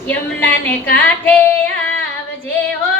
યમુનાને કાંઠે આવજે હો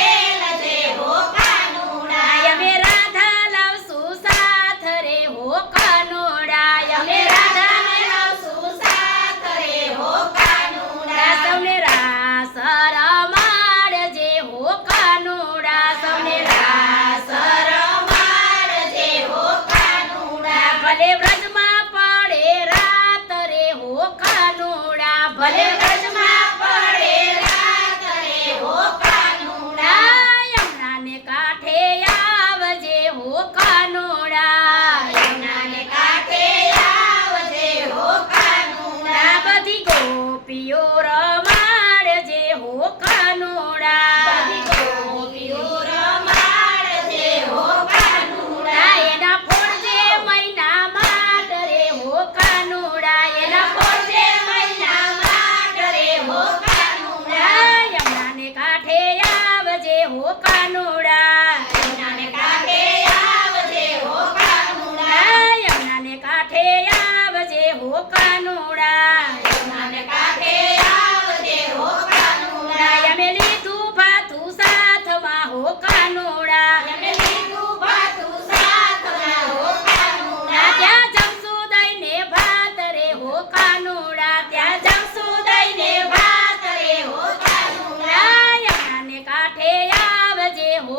ભલે વ્રજમાં પડે રાત રે હો કાનોડા ભલે ¡Alora!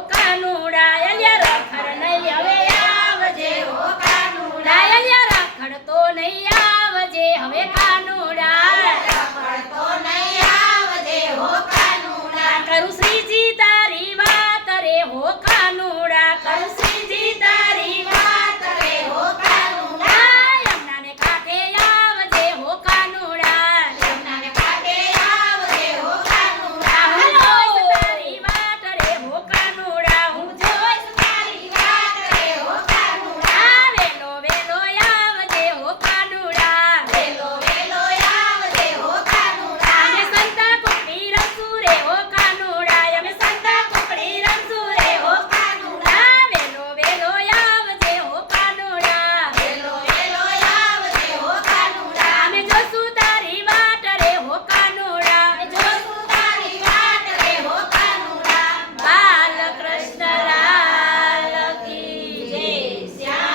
કાનુડા